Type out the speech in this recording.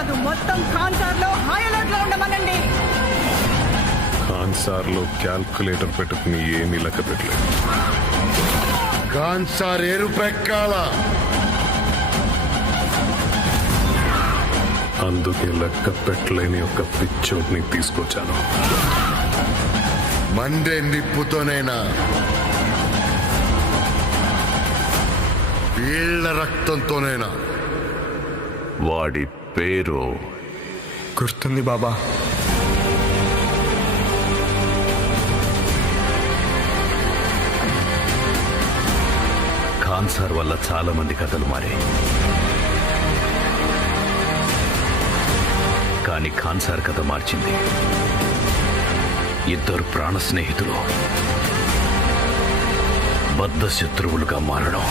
కాదు, మొత్తం ఖాన్సార్ లో హై అలర్ట్ లో ఉండమనండి. ఖాన్సార్ లో క్యాల్కులేటర్ పెట్టుకుని ఏమీ లెక్క పెట్టలేదు. ఖాన్సార్ ఎరుపెక్కాల, అందుకే లెక్క పెట్టలేని ఒక పిచ్చోడ్ని తీసుకొచ్చాను. మండే నిప్పుతోనైనా వీళ్ళ రక్తంతోనైనా. వాడి పేరు గుర్తుంది బాబా. ఖాన్సార్ వల్ల చాలా మంది కథలు మారాయి. కానీ ఖాన్సార్ కథ మార్చింది ఇద్దరు ప్రాణ స్నేహితులు బద్ధ శత్రువులుగా మారడం.